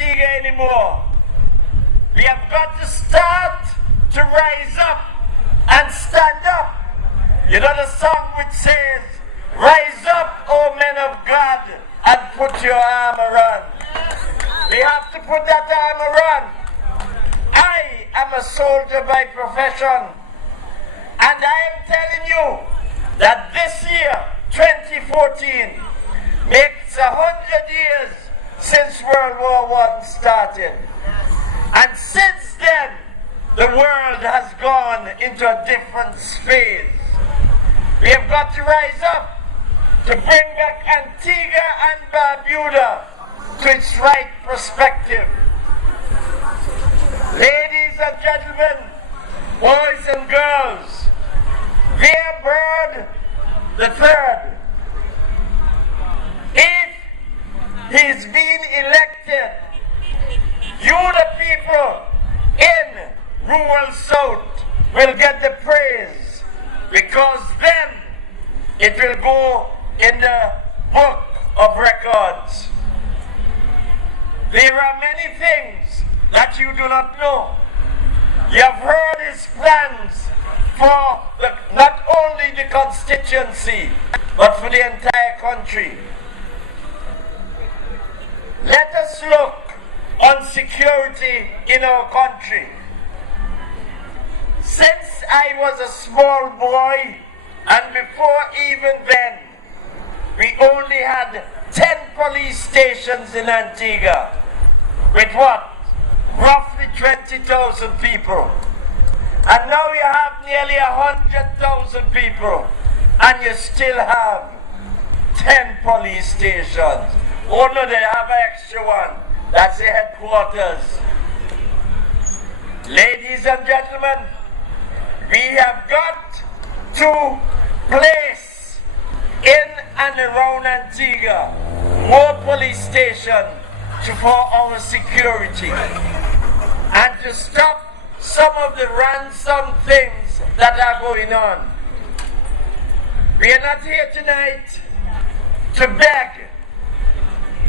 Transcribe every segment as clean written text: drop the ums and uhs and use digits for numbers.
Antigua anymore. We have got to start to rise up and stand up. You know the song which says, "Rise up, O men of God, and put your armor on." We have to put that armor on. I am a soldier by profession, and I am telling you that this year, 2014, makes 100 years since World War I started. And since then, the world has gone into a different phase. We have got to rise up to bring back Antigua and Barbuda to its right perspective. Ladies and gentlemen, boys and girls, Vere Bird III, if he's been elected, you the people in rural South will get the praise, because then it will go in the book of records. There are many things that you do not know. You have heard his plans for not only the constituency, but for the entire country. Let us look on security in our country. Since I was a small boy, and before even then, we only had 10 police stations in Antigua, with what? Roughly 20,000 people. And now you have nearly 100,000 people, and you still have 10 police stations. Oh no, they have an extra one. That's the headquarters. Ladies and gentlemen, we have got to place in and around Antigua more police stations for our security, and to stop some of the ransom things that are going on. We are not here tonight to beg.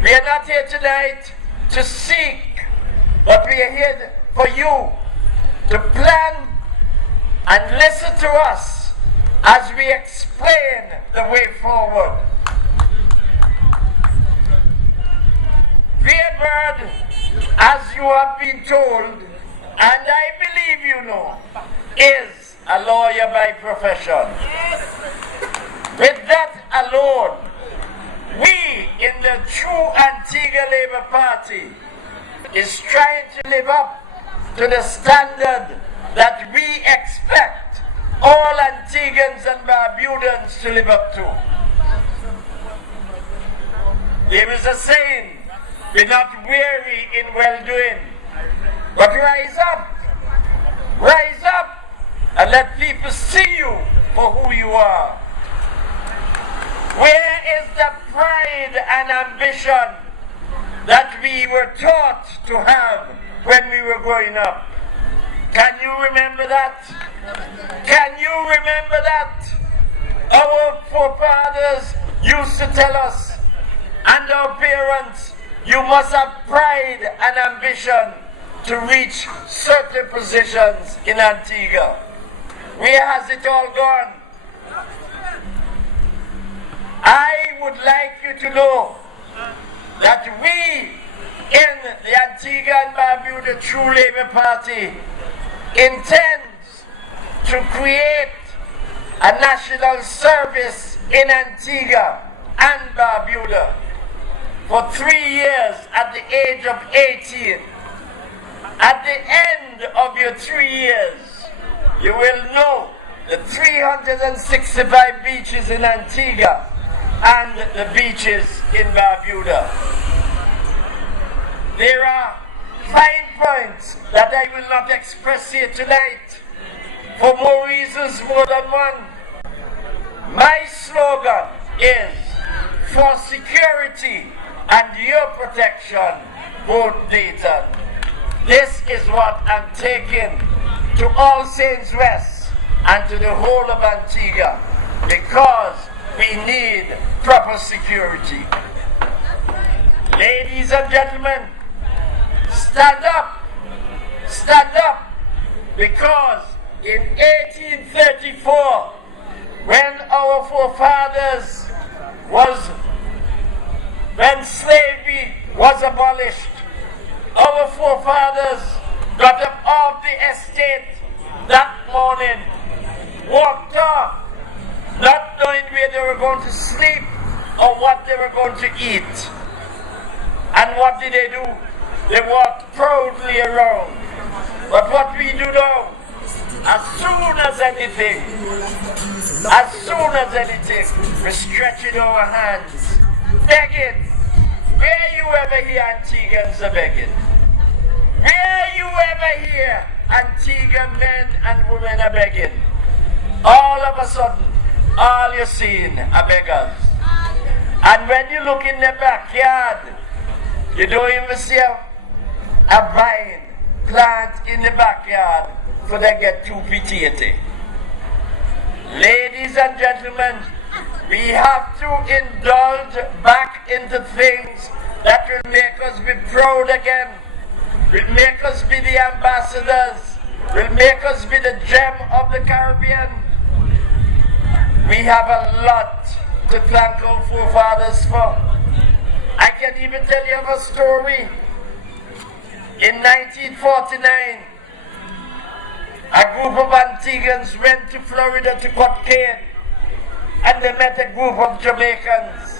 We are not here tonight to seek, but we are here for you to plan and listen to us as we explain the way forward. Vere Bird, as you have been told, and I believe you know, is a lawyer by profession. With that alone, we in the true Antigua Labour Party is trying to live up to the standard that we expect all Antiguans and Barbudans to live up to. There is a saying, be not weary in well-doing, but rise up, and let people see you for who you are. Where is the pride and ambition that we were taught to have when we were growing up? Can you remember that? Can you remember that? Our forefathers used to tell us, and our parents, you must have pride and ambition to reach certain positions in Antigua. Where has it all gone? I would like you to know that we in the Antigua and Barbuda True Labour Party intends to create a national service in Antigua and Barbuda for 3 years at the age of 18. At the end of your 3 years, you will know the 365 beaches in Antigua and the beaches in Barbuda. There are fine points that I will not express here tonight, for more reasons more than one. My slogan is, for security and your protection, vote Dayton. This is what I'm taking to All Saints West and to the whole of Antigua, because we need proper security. Ladies and gentlemen, stand up. Stand up. Because in 1834, when our forefathers when slavery was abolished, our forefathers got up off the estate that morning, walked off, not knowing where they were going to sleep or what they were going to eat. And what did they do? They walked proudly around. But what we do now, as soon as anything, we're stretching our hands, begging. Where you ever hear Antiguans are begging? Where you ever hear Antigua men and women are begging? All of a sudden, all you're seeing are beggars. And when you look in the backyard, you don't even see a vine plant in the backyard so they get too potato. Ladies and gentlemen, we have to indulge back into things that will make us be proud again, will make us be the ambassadors, will make us be the gem of the Caribbean. We have a lot to thank our forefathers for. I can even tell you of a story. In 1949, a group of Antiguans went to Florida to cut cane, and they met a group of Jamaicans.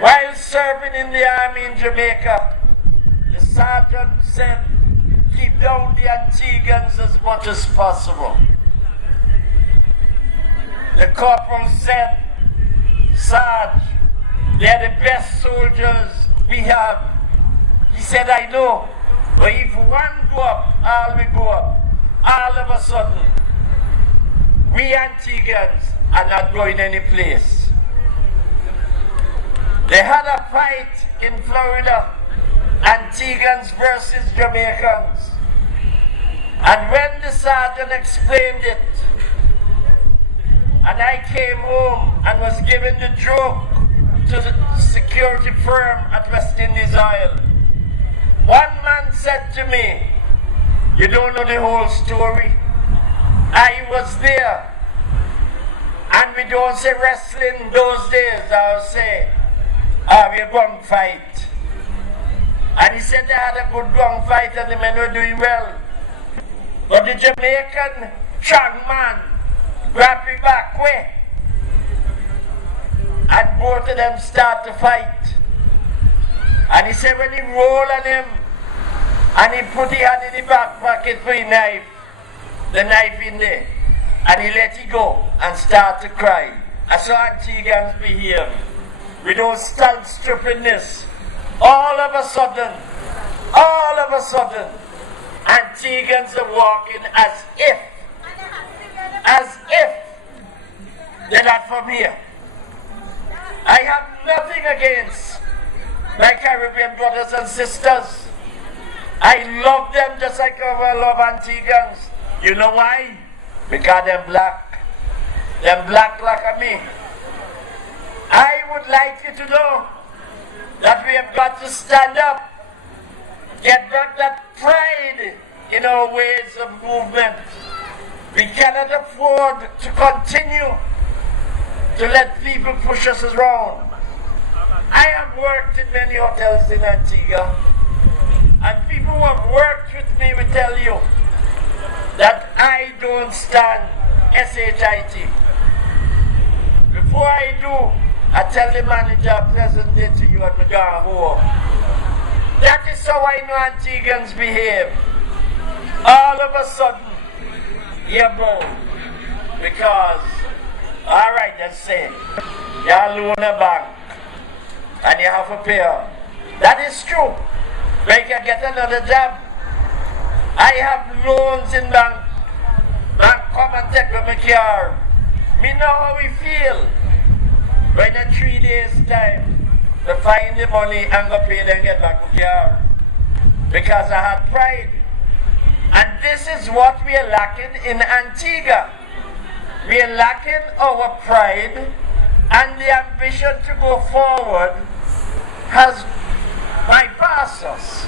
While serving in the army in Jamaica, the sergeant said, keep down the Antiguans as much as possible. The corporal said, Sarge, they're the best soldiers we have. He said, I know, but if one go up, all will go up. All of a sudden, we Antiguans are not going any place. They had a fight in Florida, Antiguans versus Jamaicans. And when the sergeant explained it, and I came home and was given the joke to the security firm at West Indies Oil, one man said to me, you don't know the whole story. I was there. And we don't say wrestling those days. I'll say, we're going to fight. And he said they had a good long fight and the men were doing well. But the Jamaican strong man grabbed me back way. And both of them start to fight. And he said when he rolled on him, and he put his hand in the back pocket for his knife, the knife in there, and he let it go and start to cry. I saw Antiguans behave. We don't stand stupidness. All of a sudden, Antiguans are walking as if they're not from here. I have nothing against my Caribbean brothers and sisters. I love them just like I love Antiguans. You know why? Because they're black. They're black like me. I would like you to know that we have got to stand up, get back that pride in our ways of movement. We cannot afford to continue to let people push us around. I have worked in many hotels in Antigua, and people who have worked with me will tell you that I don't stand SHIT. Before I do, I tell the manager, pleasant day to you and me go home. That is how I know Antiguans behave. All of a sudden, you bow. Because, alright, let's say, you loan a bank and you have to pay her. That is true. But you can get another job. I have loans in bank. Bank come and take my car. Me know how we feel. When in 3 days time, to find the money and go pay them get back my car. Because I had pride. And this is what we are lacking in Antigua. We are lacking our pride, and the ambition to go forward has bypassed us.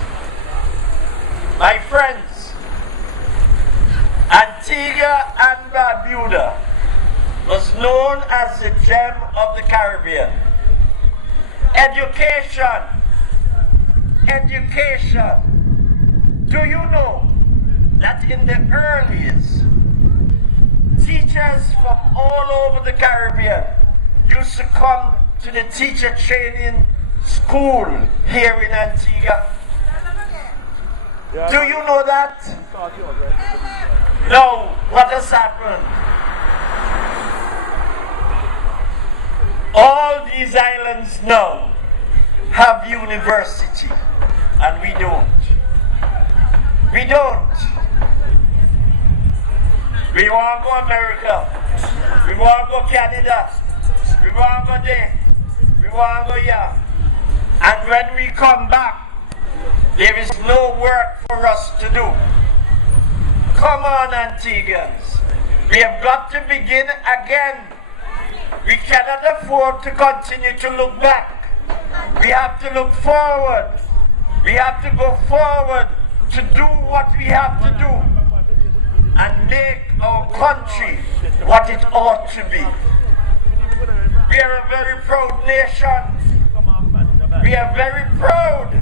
education. Education. Do you know that in the earliest, teachers from all over the Caribbean used to come to the teacher training school here in Antigua? Do you know that? No. What has happened? All these islands now have university, and we don't. We don't. We want to go America. We want to go Canada. We want to go there. We want to go here. And when we come back, there is no work for us to do. Come on, Antiguans. We have got to begin again. We cannot afford to continue to look back. We have to look forward. We have to go forward to do what we have to do and make our country what it ought to be. We are a very proud nation. We are very proud.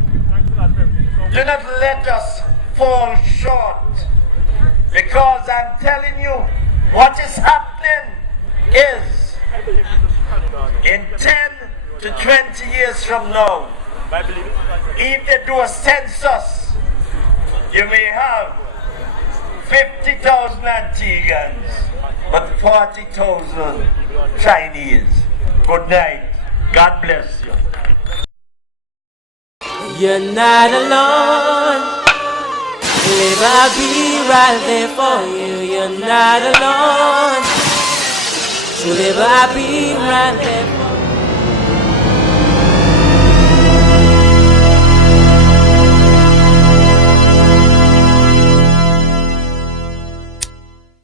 Do not let us fall short, because I'm telling you, what is happening is in 10 to 20 years from now, if they do a census, you may have 50,000 Antiguans, but 40,000 Chinese. Good night. God bless you. You're not alone. Babe, I'll be right there for you. You're not alone. So babe, I'll be right there for you.